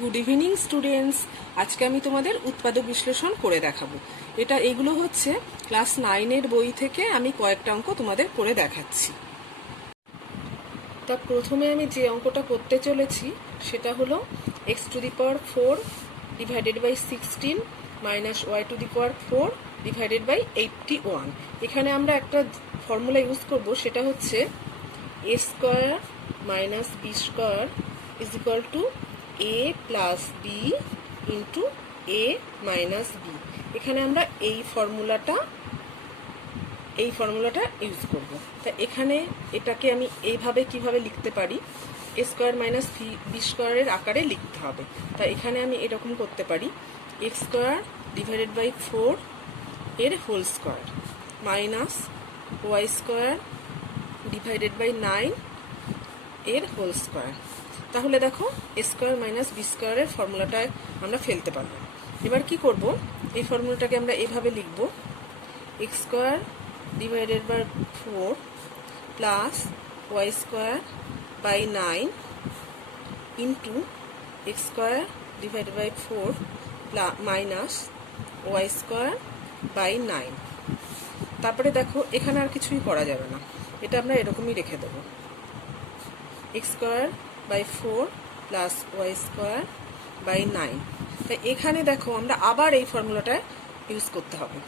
Good evening students. আজকে আমি তোমাদের উৎপাদক বিশ্লেষণ করে দেখাবো। এগুলো হচ্ছে ক্লাস 9-এর বই থেকে আমি কয়েকটা অঙ্ক তোমাদের করে দেখাচ্ছি। তা প্রথমে আমি যে অঙ্কটা করতে চলেছি সেটা হলো x⁴ divided by 16 minus y⁴ divided by 81। এখানে আমরা একটা ফর্মুলা ইউজ করব, সেটা হচ্ছে a² minus b² is equal to a plus B into a minus B. এখানে আমরা এই ফর্মুলাটা ইউজ করব। তা এখানে এটাকে আমি এইভাবে কিভাবে লিখতে পারি, a² মাইনাস b² এর আকারে লিখতে হবে। তা এখানে আমি এরকম করতে পারি x² ডিভাইডেড বাই 4 এর whole square minus y² divided by 9 এর হোল স্কোয়ার। তাহলে দেখো a² মাইনাস b² এর ফর্মুলাটা আমরা ফেলতে পারবো। এবার কি করব, এই ফর্মুলাটাকে আমরা এইভাবে লিখব x² divided by 4 plus y² by 9 into x² divided by 4 minus y² by 9। তারপরে দেখো এখানে আর কিছুই করা যাবে না, এটা আমরা এরকমই রেখে দেবো x² by 4 plus y² by 9। তাই এখানে দেখো আমরা আবার এই ফর্মুলাটা ইউজ করতে হবে।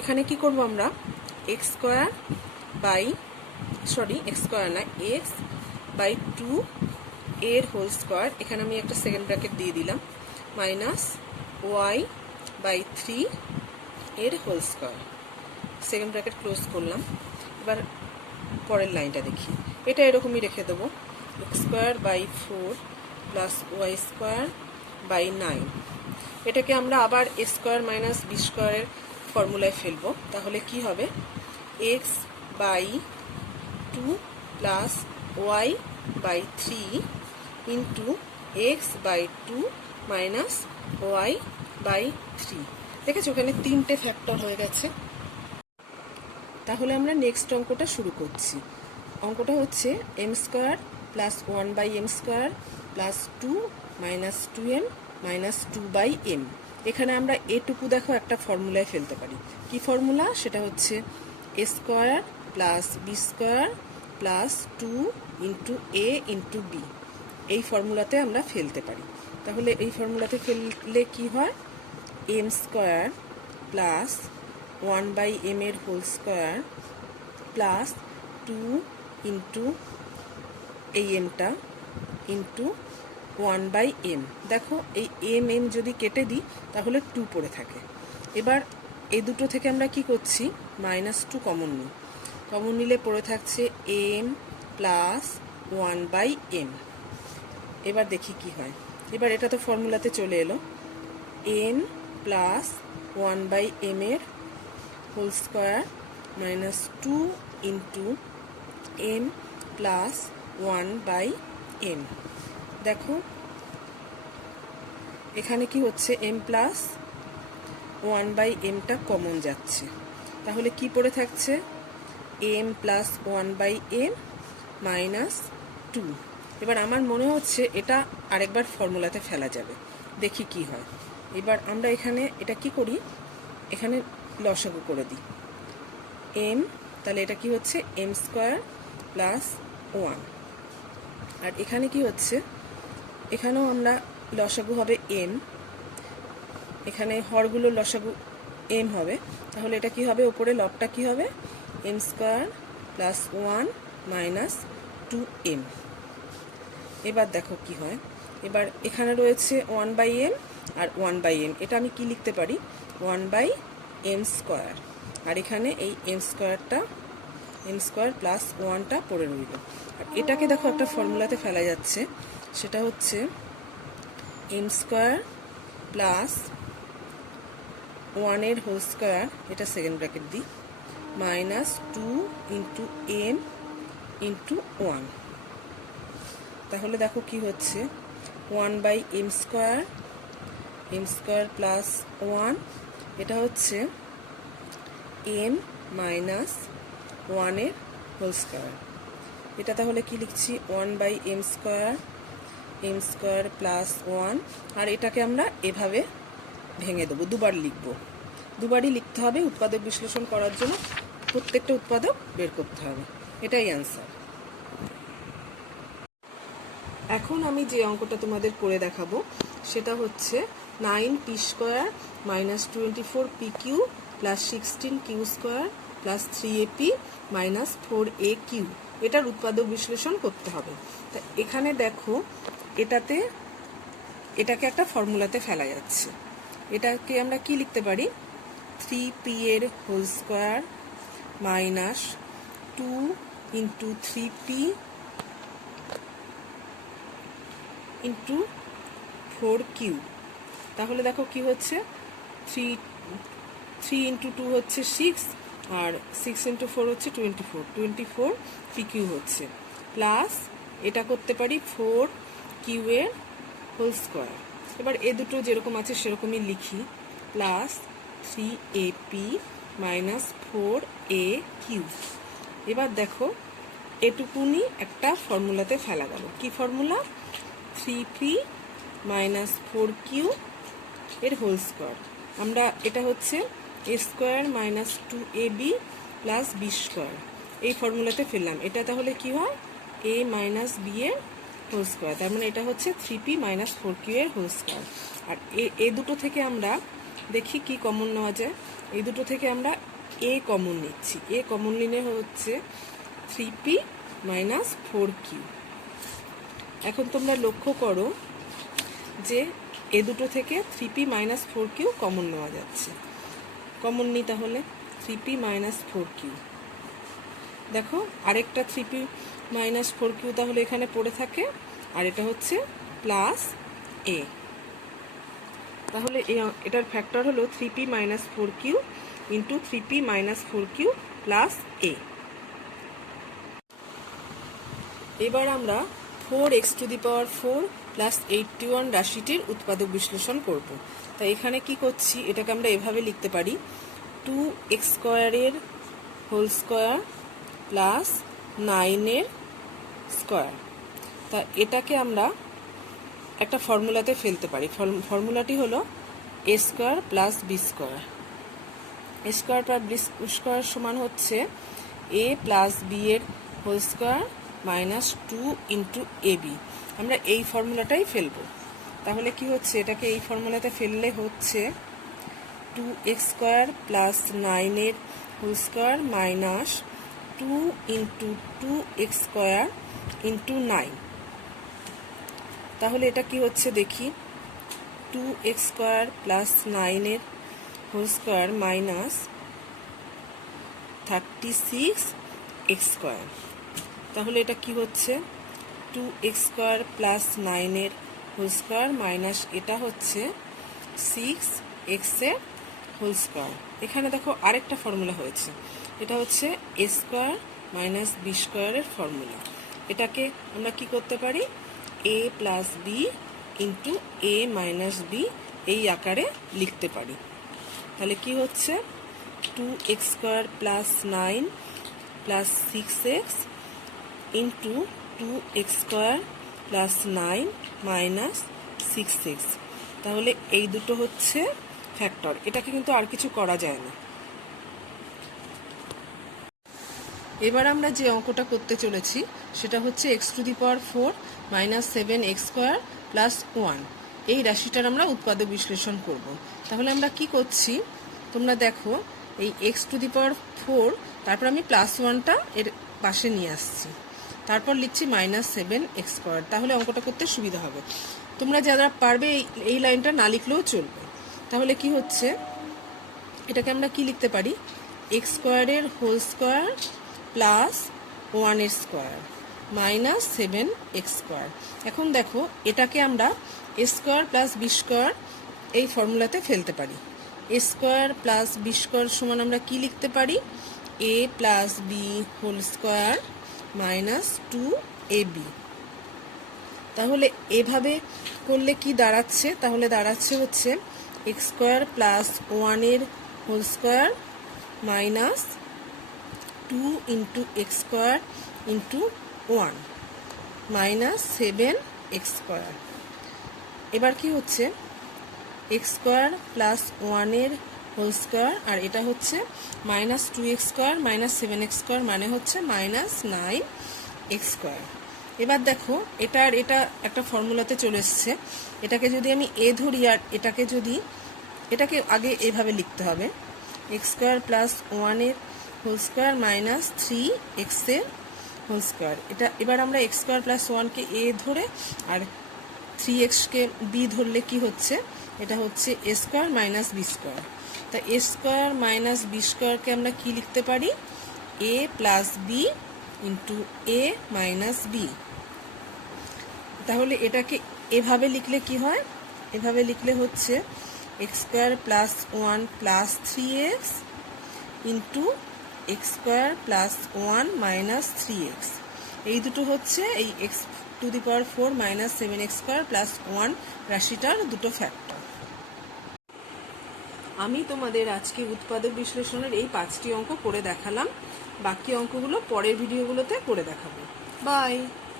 এখানে কি করব আমরা x² না x বাই 2 এর হোল স্কোয়ার, এখানে আমি একটা সেকেন্ড ব্র্যাকেট দিয়ে দিলাম, মাইনাস y বাই 3 এর whole square, second bracket close করলাম। এবার পরের লাইনটা দেখি, এটা এরকমই রেখে দেবো x² by 4 plus y² by 9। এটাকে আমরা আবার a² মাইনাস b² এর ফর্মুলায় ফেলবো। তাহলে কি হবে x by 2 plus y by 3 into x by 2 minus y by 3। দেখেছো ওখানে 3টে ফ্যাক্টর হয়ে গেছে। তাহলে আমরা নেক্সট অঙ্কটা শুরু করছি। অঙ্কটা হচ্ছে m² plus 1/m² plus 2 minus 2m minus 2/m। এখানে আমরা এটুকু দেখো একটা ফর্মুলায় ফেলতে পারি। কি ফর্মুলা? সেটা হচ্ছে a² plus b² plus 2 into a into b। এই ফর্মুলাতে আমরা ফেলতে পারি। তাহলে এই ফর্মুলাতে ফেললে কি হয়, m² প্লাস 1/m এর হোল স্কোয়ার প্লাস 2 ইন্টু এই এমটা ইন্টু 1/m। দেখো এই m যদি কেটে দিই তাহলে 2 পড়ে থাকে। এবার এই দুটো থেকে আমরা কি করছি, -2 কমন নিই। কমন নিলে পড়ে থাকছে m প্লাস 1/m। এবার দেখি কি হয়। এবার এটা তো ফর্মুলাতে চলে এলো, m প্লাস 1/m এর whole square minus 2 into m plus 1/m। দেখো এখানে কি হচ্ছে, m প্লাস 1/mটা কমন যাচ্ছে। তাহলে কি পড়ে থাকছে, m প্লাস 1/m মাইনাস 2। এবার আমার মনে হচ্ছে এটা আরেকবার ফর্মুলাতে ফেলা যাবে, দেখি কি হয়। এবার আমরা এখানে এটা কি করি, এখানে লসাগু করে দিই m। তাহলে এটা কি হচ্ছে m² প্লাস 1। আর এখানে কি হচ্ছে, এখানেও আমরা লসাগু হবে m, এখানে হরগুলো লসাগু m হবে। তাহলে এটা কি হবে, ওপরে লবটা কি হবে m² প্লাস 1 মাইনাস 2m। এবার দেখো কি হয়। এবার এখানে রয়েছে 1/m আর 1/m, এটা আমি কি লিখতে পারি 1/m²। আর এখানে এই m² প্লাস 1টা পড়ে রইল। আর এটাকে দেখো একটা ফর্মুলাতে ফেলা যাচ্ছে, সেটা হচ্ছে m² প্লাস 1 এর হোল স্কোয়ার, এটা সেকেন্ড ব্র্যাকেট দিই, মাইনাস 2 ইন্টু m ইন্টু 1। তাহলে দেখো কি হচ্ছে 1/m² প্লাস 1, এটা হচ্ছে m মাইনাস 1 এর হোল স্কোয়ার। এটা তাহলে কি লিখছি 1/m² এম স্কোয়ার প্লাস 1, আর এটাকে আমরা এভাবে ভেঙে দেবো, দুবার লিখবো, দুবারই লিখতে হবে উৎপাদক বিশ্লেষণ করার জন্য, প্রত্যেকটা উৎপাদক বের করতে হবে। এটাই অ্যান্সার। এখন আমি যে অঙ্কটা তোমাদের করে দেখাবো সেটা হচ্ছে 9p square minus 24pq plus 16q square plus 3ap minus 4aq, এটার উৎপাদক বিশ্লেষণ করতে হবে। তা এখানে দেখো এটাকে একটা ফর্মুলাতে ফেলা যাচ্ছে। এটাকে আমরা কি লিখতে পারি, 3p এর whole square minus 2 into 3p into 4q। তাহলে দেখো কি হচ্ছে, 3 ইন্টু 2 হচ্ছে 6, আর 6 ইন্টু 4 হচ্ছে 24 pq হচ্ছে, প্লাস এটা করতে পারি 4q এর হোল স্কোয়ার। এবার এ দুটো যেরকম আছে সেরকমই লিখি, প্লাস 3ap মাইনাস 4aq। এবার দেখো এটুকুনি একটা ফর্মুলাতে ফেলা গেল। কি ফর্মুলা, 3p মাইনাস 4q এর হোল স্কোয়ার। আমরা এটা হচ্ছে a square minus 2ab plus b square, এই ফর্মুলাতে ফেললাম। এটা তাহলে কি হয়, a মাইনাস b এর হোল স্কোয়ার, তার মানে এটা হচ্ছে 3p মাইনাস 4q এর হোল স্কোয়ার। আর এই দুটো থেকে আমরা দেখি কি কমন নেওয়া যায়। এই দুটো থেকে আমরা a কমন নিচ্ছি, a কমন নিলে হচ্ছে 3p মাইনাস 4q। এখন তোমরা লক্ষ্য করো যে এ দুটো থেকে 3p মাইনাস 4q কমন নেওয়া যাচ্ছে। কমন নিই তাহলে 3p মাইনাস 4q। দেখো আরেকটা 3p মাইনাস 4q তাহলে এখানে পড়ে থাকে, আর এটা হচ্ছে প্লাস a। তাহলে এটার ফ্যাক্টর হলো 3p minus 4q into 3p minus 4q plus a। এবার আমরা 4x⁴ প্লাস 81 রাশিটির উৎপাদক বিশ্লেষণ করব। তাই এখানে কি করছি, এটাকে আমরা এভাবে লিখতে পারি, 2x স্কোয়ারের হোল স্কোয়ার প্লাস 9 স্কোয়ার। তা এটাকে আমরা একটা ফর্মুলাতে ফেলতে পারি। ফর্মুলাটি হলো a square plus b square. a square plus b square সমান হচ্ছে a প্লাস b এর whole square minus 2 into ab। আমরা এই ফর্মুলাটাই ফেলবো। তাহলে কি হচ্ছে, এটাকে এই ফর্মুলাতে ফেললে হচ্ছে 2x স্কোয়ার প্লাস 9 এর whole square minus 2 into 2x square into 9। তাহলে এটা কি হচ্ছে দেখি, 2x স্কোয়ার প্লাস 9 এর whole square minus 36x square. তাহলে এটা কি হচ্ছে, 2x স্কোয়ার প্লাস 9 এর হোল স্কোয়ার মাইনাস এটা হচ্ছে 6x এর হোল স্কোয়ার। এখানে দেখো আরেকটা ফর্মুলা হয়েছে, এটা হচ্ছে a স্কোয়ার মাইনাস b স্কোয়ারের ফর্মুলা। এটাকে আমরা কি করতে পারি, a plus b into a minus b এই আকারে লিখতে পারি। তাহলে কি হচ্ছে, 2x square plus 9 plus 6x into 2x square plus 9 minus 6x। তাহলে এই দুটো হচ্ছে ফ্যাক্টর। এটাকে কিন্তু আর কিছু করা যায় না। এবার আমরা যে অঙ্কটা করতে চলেছি সেটা হচ্ছে x⁴ minus 7x square plus 1, এই রাশিটার আমরা উৎপাদক বিশ্লেষণ করব। তাহলে আমরা কি করছি, তোমরা দেখো এই x⁴, তারপর আমি প্লাস 1টা এর পাশে নিয়ে আসছি, তারপর লিখছি মাইনাস 7x স্কোয়ার। তাহলে অঙ্কটা করতে সুবিধা হবে। তোমরা যারা পারবে এই লাইনটা না লিখলেও চলবে। তাহলে কি হচ্ছে, এটাকে আমরা কি লিখতে পারি, এক্স স্কোয়ারের হোল স্কোয়ার প্লাস 1 এর স্কোয়ার মাইনাস 7x স্কোয়ার। এখন দেখো এটাকে আমরা a square plus b square এই ফর্মুলাতে ফেলতে পারি। a square plus b square সমান আমরা কি লিখতে পারি, a plus b whole square minus 2ab। তাহলে এভাবে করলে কি দাঁড়াচ্ছে, তাহলে দাঁড়াচ্ছে হচ্ছে এক্স স্কোয়ার প্লাস 1 এর whole square minus 2 into x square into 1 minus 7 x square. এবার কি হচ্ছে, x square plus 1 whole square, আর এটা হচ্ছে minus 2x square minus 7x square, মানে হচ্ছে মাইনাস 9x স্কোয়ার। এবার দেখো এটা আর এটা একটা ফর্মুলাতে চলে এসছে। এটাকে যদি আমি এ ধরি আর এটাকে আগে এভাবে লিখতে হবে, X square plus 1 whole square minus 3x whole square. এটা এবার আমরা এক্স স্কোয়ার প্লাস 1কে এ ধরে আর 3xকে বি ধরলে কি হচ্ছে, এটা হচ্ছে A square minus B square. তা এ স্কোয়ার মাইনাস বি স্কোয়ারকে আমরা কি লিখতে পারি, এ প্লাস বি ইন্টু এ মাইনাস বি। তাহলে এটাকে এভাবে লিখলে কি হয়, এভাবে লিখলে হচ্ছে x square plus 1 plus 3x into x square plus 1 minus 3x। এই দুটো হচ্ছে এই x to the power 4 minus 7x square plus 1 রাশিটার দুটো ফ্যাক্টর। আমি তোমাদের আজকে উৎপাদক বিশ্লেষণের এই 5টি অঙ্ক করে দেখালাম, বাকি অঙ্কগুলো পরের ভিডিওগুলোতে করে দেখাবো। বাই।